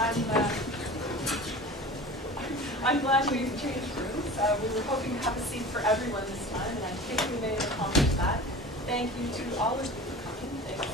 I'm glad we've changed rooms. We were hoping to have a seat for everyone this time, and I think we may have accomplished that. Thank you to all of you for coming. Thanks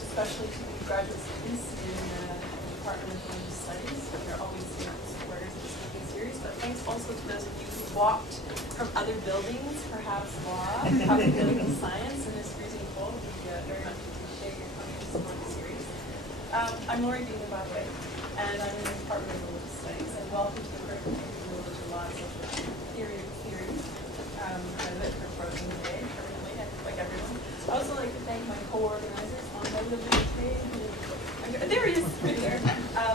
especially to the graduate students in the Department of Religious Studies. They're always supporters of this speaking series, but thanks also to those of you who walked from other buildings, perhaps law, probably political science, in this freezing cold. We very much appreciate your coming to support the series. I'm Lori Beaman, by the way, and I'm in the Department of Religious Studies, and welcome to the curriculum of religion, law, and social theory. I'm a bit for approaching today, permanently, like everyone. I'd also like to thank my co-organizers on today. There he is, right there.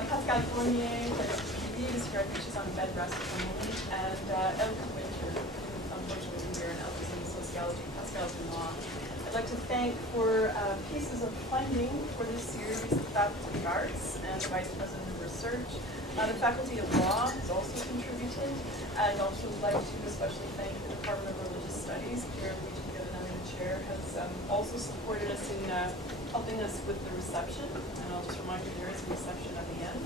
Pascal Fournier, who she's on bed rest at the moment, and Elke Winter, who unfortunately is here in Elke's in sociology, Pascal's in law. I'd like to thank for pieces of funding for this series, the Faculty of Arts and the Vice President of Research. The Faculty of Law has also contributed. I'd also like to especially thank the Department of Religious Studies. Pierre Luigi Gavinelli, the chair, has also supported us in helping us with the reception. And I'll just remind you there is a reception at the end.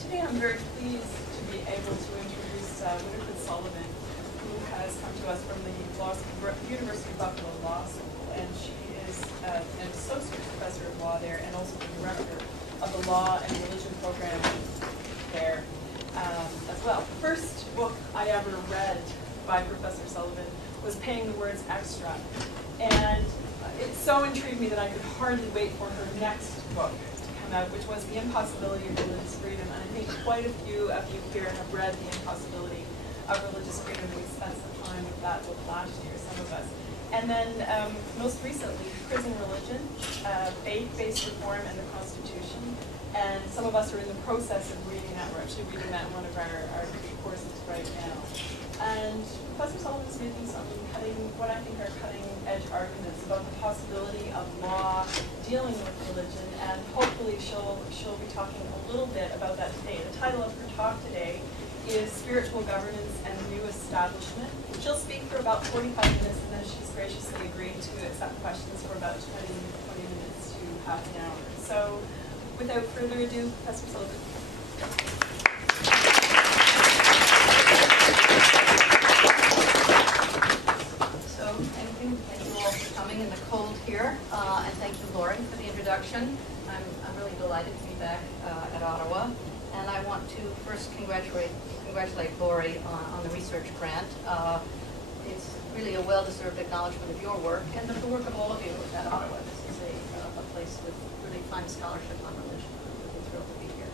Today I'm very pleased to be able to introduce Winnifred Sullivan, who has come to us from the University of Buffalo Law School, and she is an associate professor of law there and also the director of the law and religion program there as well. The first book I ever read by Professor Sullivan was Paying the Words Extra, and it so intrigued me that I could hardly wait for her next book to come out, which was The Impossibility of Religious Freedom. And I think quite a few of you here have read The Impossibility of Religious Freedom, and we spent some time with that book last year, some of us. And then most recently, Prison Religion, Faith-Based Reform and the Constitution. And some of us are in the process of reading that. We're actually reading that in one of our courses right now. And Professor Sullivan is making some what I think are cutting-edge arguments about the possibility of law dealing with religion, and hopefully she'll be talking a little bit about that today. The title of her talk today is Spiritual Governance and the New Establishment. She'll speak for about 45 minutes, and then she's graciously agreed to accept questions for about 20 minutes to half an hour. So, without further ado, Professor Sullivan. So, thank you all for coming in the cold here, and thank you, Lori, for the introduction. I'm really delighted to be back at Ottawa, and I want to first congratulate Lori on the research grant. It's really a well-deserved acknowledgement of your work and of the work of all of you at Ottawa. This is a place with really fine scholarship on religion. I'm really thrilled to be here.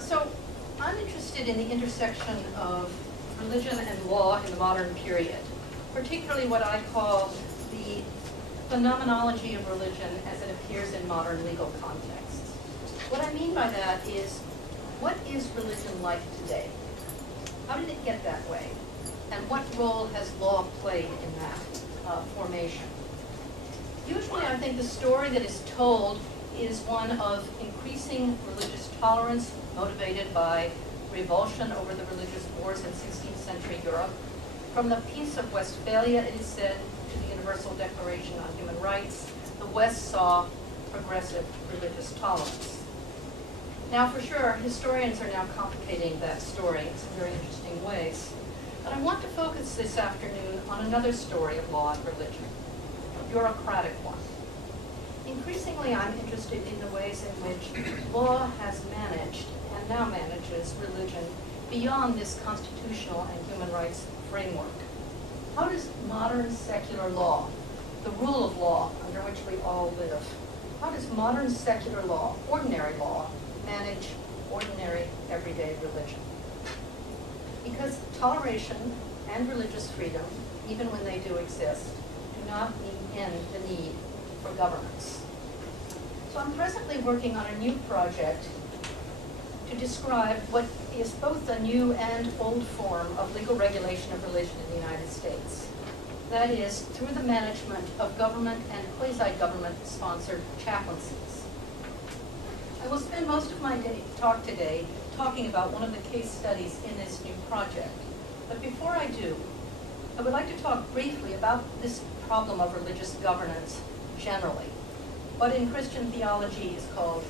So I'm interested in the intersection of religion and law in the modern period, particularly what I call the phenomenology of religion as it appears in modern legal contexts. What I mean by that is, what is religion like today? How did it get that way? And what role has law played in that formation? Usually I think the story that is told is one of increasing religious tolerance motivated by revulsion over the religious wars in 16th century Europe. From the Peace of Westphalia, it is said, to the Universal Declaration on Human Rights, the West saw progressive religious tolerance. Now, for sure, historians are now complicating that story in some very interesting ways. But I want to focus this afternoon on another story of law and religion, a bureaucratic one. Increasingly, I'm interested in the ways in which law has managed, and now manages, religion beyond this constitutional and human rights framework. How does modern secular law, the rule of law under which we all live, how does modern secular law, ordinary law, manage ordinary, everyday religion? Because toleration and religious freedom, even when they do exist, do not end the need for governance. So I'm presently working on a new project to describe what is both a new and old form of legal regulation of religion in the United States. That is, through the management of government and quasi-government sponsored chaplaincies. I will spend most of my talk today talking about one of the case studies in this new project. But before I do, I would like to talk briefly about this problem of religious governance generally, what in Christian theology is called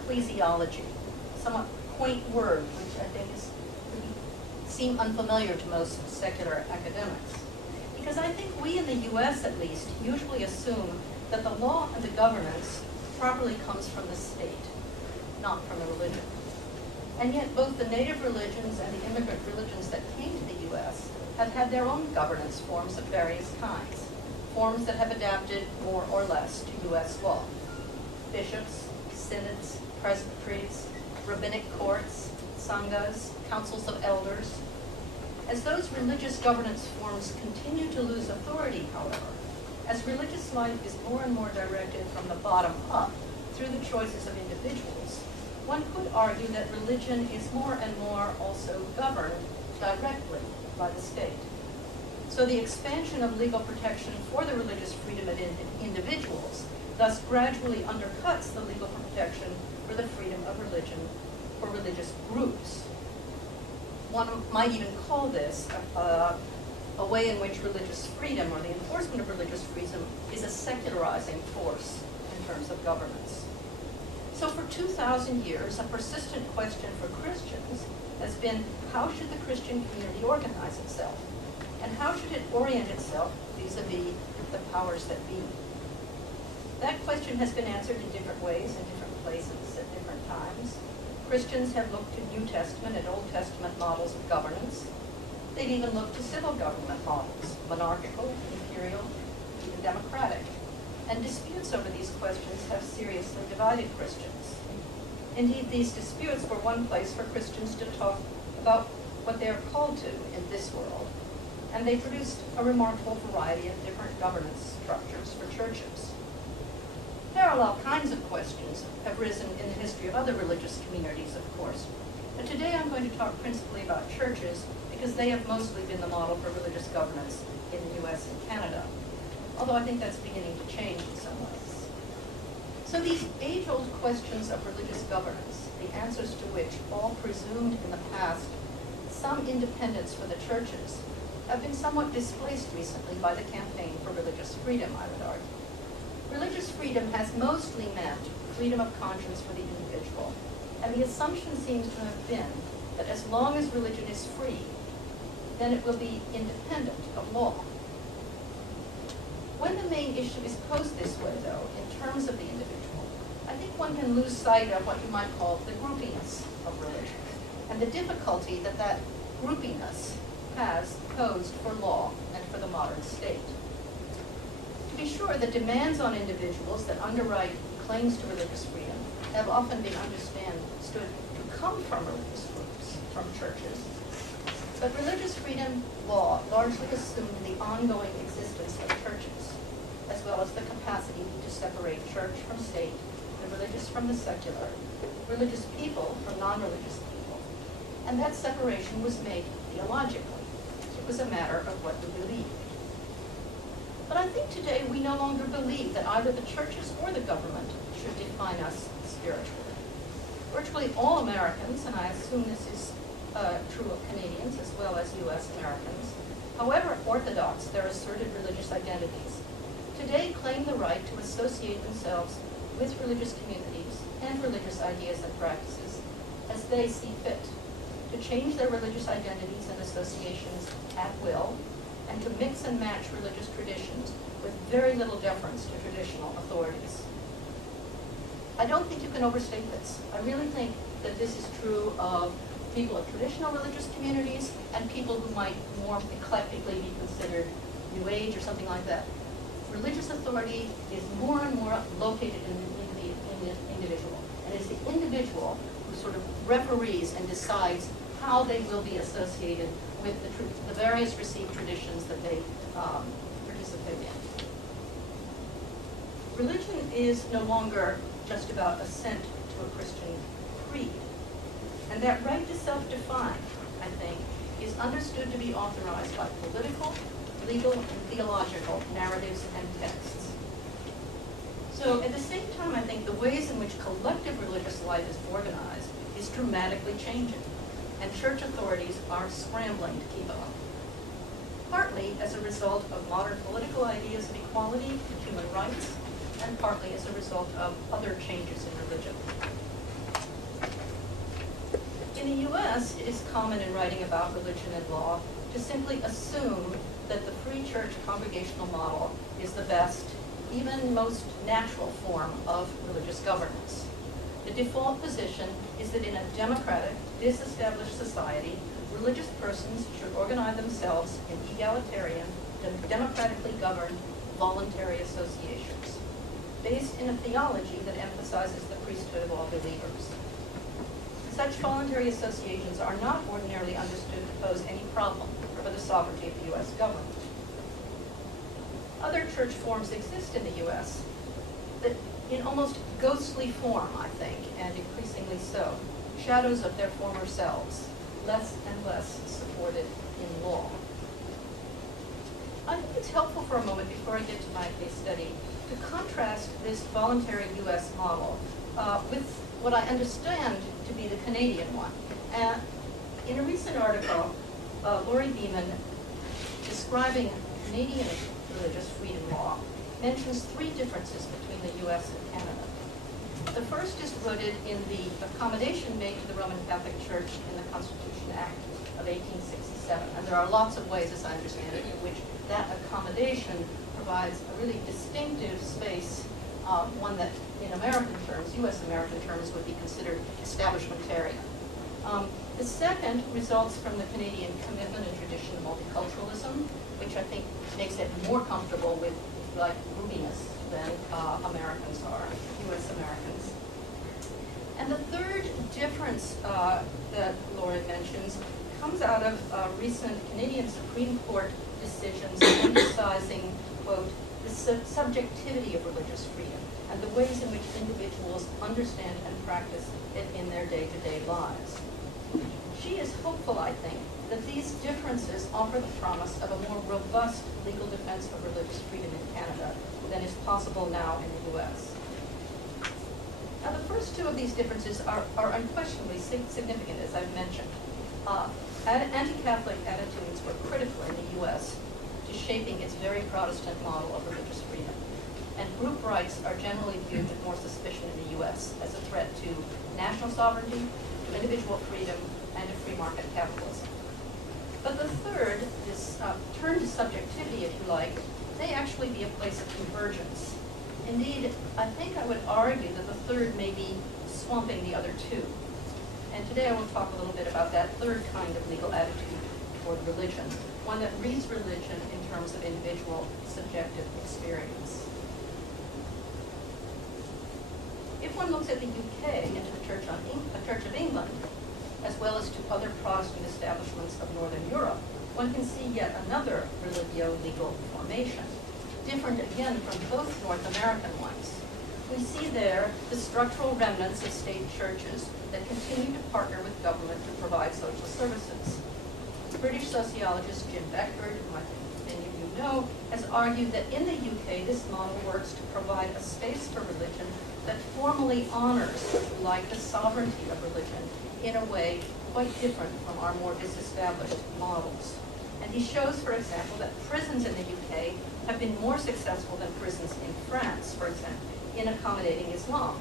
ecclesiology, a somewhat quaint word, which I think seem unfamiliar to most secular academics. Because I think we in the US, at least, usually assume that the law and the governance properly comes from the state, not from the religion. And yet both the native religions and the immigrant religions that came to the US have had their own governance forms of various kinds, forms that have adapted more or less to US law. Bishops, synods, presbyteries, rabbinic courts, sanghas, councils of elders. As those religious governance forms continue to lose authority, however, as religious life is more and more directed from the bottom up through the choices of individuals, one could argue that religion is more and more also governed directly by the state. So the expansion of legal protection for the religious freedom of individuals thus gradually undercuts the legal protection for the freedom of religion for religious groups. One might even call this a way in which religious freedom or the enforcement of religious freedom is a secularizing force in terms of governance. So for 2,000 years, a persistent question for Christians has been, how should the Christian community organize itself? And how should it orient itself vis-a-vis the powers that be? That question has been answered in different ways in different places at different times. Christians have looked to New Testament and Old Testament models of governance. They've even looked to civil government models, monarchical, imperial, even democratic. And disputes over these questions have seriously divided Christians. Indeed, these disputes were one place for Christians to talk about what they are called to in this world. And they produced a remarkable variety of different governance structures for churches. Parallel kinds of questions have risen in the history of other religious communities, of course. But today I'm going to talk principally about churches because they have mostly been the model for religious governance in the US and Canada, although I think that's beginning to change in some ways. So these age-old questions of religious governance, the answers to which all presumed in the past some independence for the churches, have been somewhat displaced recently by the campaign for religious freedom, I would argue. Religious freedom has mostly meant freedom of conscience for the individual, and the assumption seems to have been that as long as religion is free, then it will be independent of law. When the main issue is posed this way, though, in terms of the individual, I think one can lose sight of what you might call the groupiness of religion, and the difficulty that that groupiness has posed for law and for the modern state. To be sure, the demands on individuals that underwrite claims to religious freedom have often been understood to come from religious groups, from churches. But religious freedom law largely assumed the ongoing existence of churches, as well as the capacity to separate church from state, the religious from the secular, religious people from non-religious people. And that separation was made theologically. It was a matter of what we believed. But I think today we no longer believe that either the churches or the government should define us spiritually. Virtually all Americans, and I assume this is true of Canadians as well as US Americans, however orthodox their asserted religious identities, today claim the right to associate themselves with religious communities and religious ideas and practices as they see fit, to change their religious identities and associations at will, and to mix and match religious traditions with very little deference to traditional authorities. I don't think you can overstate this. I really think that this is true of people of traditional religious communities and people who might more eclectically be considered New Age or something like that. Religious authority is more and more located in the individual. And it's the individual who sort of referees and decides how they will be associated with the various received traditions that they participate in. Religion is no longer just about assent to a Christian creed. And that right to self-define, I think, is understood to be authorized by political, legal, and theological narratives and texts. So at the same time, I think the ways in which collective religious life is organized is dramatically changing, and church authorities are scrambling to keep up, partly as a result of modern political ideas of equality and human rights, and partly as a result of other changes in religion. the US, it is common in writing about religion and law to simply assume that the free church congregational model is the best, even most natural form of religious governance. The default position is that in a democratic, disestablished society, religious persons should organize themselves in egalitarian, democratically governed, voluntary associations, based in a theology that emphasizes the priesthood of all believers. Such voluntary associations are not ordinarily understood to pose any problem for the sovereignty of the U.S. government. Other church forms exist in the U.S. that in almost ghostly form, I think, and increasingly so, shadows of their former selves, less and less supported in law. I think it's helpful for a moment before I get to my case study to contrast this voluntary U.S. model with what I understand to be the Canadian one. In a recent article, Lori Beeman, describing Canadian religious freedom law, mentions three differences between the U.S. and Canada. The first is rooted in the accommodation made to the Roman Catholic Church in the Constitution Act of 1867. And there are lots of ways, as I understand it, in which that accommodation provides a really distinctive space, one that in American terms, U.S. American terms, would be considered establishmentarian. The second results from the Canadian commitment and tradition of multiculturalism, which I think makes it more comfortable with like roominess than Americans are, U.S. Americans. And the third difference that Laura mentions comes out of recent Canadian Supreme Court decisions emphasizing, quote, the subjectivity of religious freedom and the ways in which individuals understand and practice it in their day-to-day lives. She is hopeful, I think, that these differences offer the promise of a more robust legal defense of religious freedom in Canada than is possible now in the U.S. Now, the first two of these differences are unquestionably significant, as I've mentioned. Anti-Catholic attitudes were critical in the U.S. to shaping its very Protestant model of religious freedom. And group rights are generally viewed with more suspicion in the U.S. as a threat to national sovereignty, to individual freedom, and to free market capitalism. But the third, this turn to subjectivity, if you like, may actually be a place of convergence. Indeed, I think I would argue that the third may be swamping the other two. And today I will talk a little bit about that third kind of legal attitude toward religion, one that reads religion in terms of individual subjective experience. If one looks at the UK and to the Church of England, as well as to other Protestant establishments of Northern Europe, one can see yet another religio legal formation, different again from both North American ones. We see there the structural remnants of state churches that continue to partner with government to provide social services. British sociologist Jim Beckford, who I think many of you know, has argued that in the UK this model works to provide a space for religion that formally honors, like, the sovereignty of religion in a way quite different from our more disestablished models. And he shows, for example, that prisons in the UK have been more successful than prisons in France, for example, in accommodating Islam,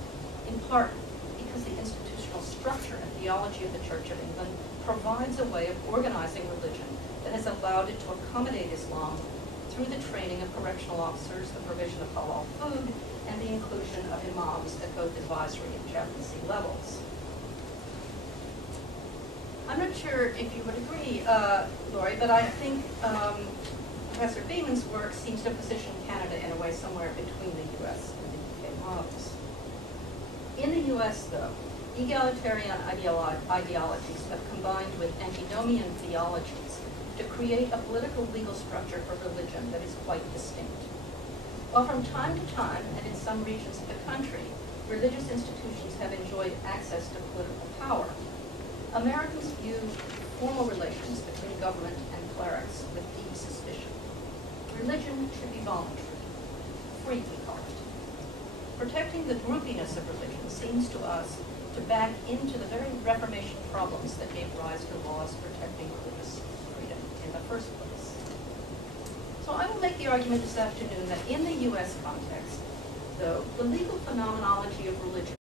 in part because the institutional structure and theology of the Church of England provides a way of organizing religion that has allowed it to accommodate Islam through the training of correctional officers, the provision of halal food, and the inclusion of imams at both advisory and chaplaincy levels. I'm not sure if you would agree, Lori, but I think Professor Beeman's work seems to position Canada in a way somewhere between the U.S. and the UK models. In the U.S., though, egalitarian ideologies have combined with antinomian theologies to create a political legal structure for religion that is quite distinct. While from time to time, and in some regions of the country, religious institutions have enjoyed access to political power, Americans view formal relations between government and clerics with deep suspicion. Religion should be voluntary, free, we call it. Protecting the groupiness of religion seems to us to back into the very Reformation problems that gave rise to laws protecting religious freedom in the first place. So I will make the argument this afternoon that in the U.S. context, though, the legal phenomenology of religion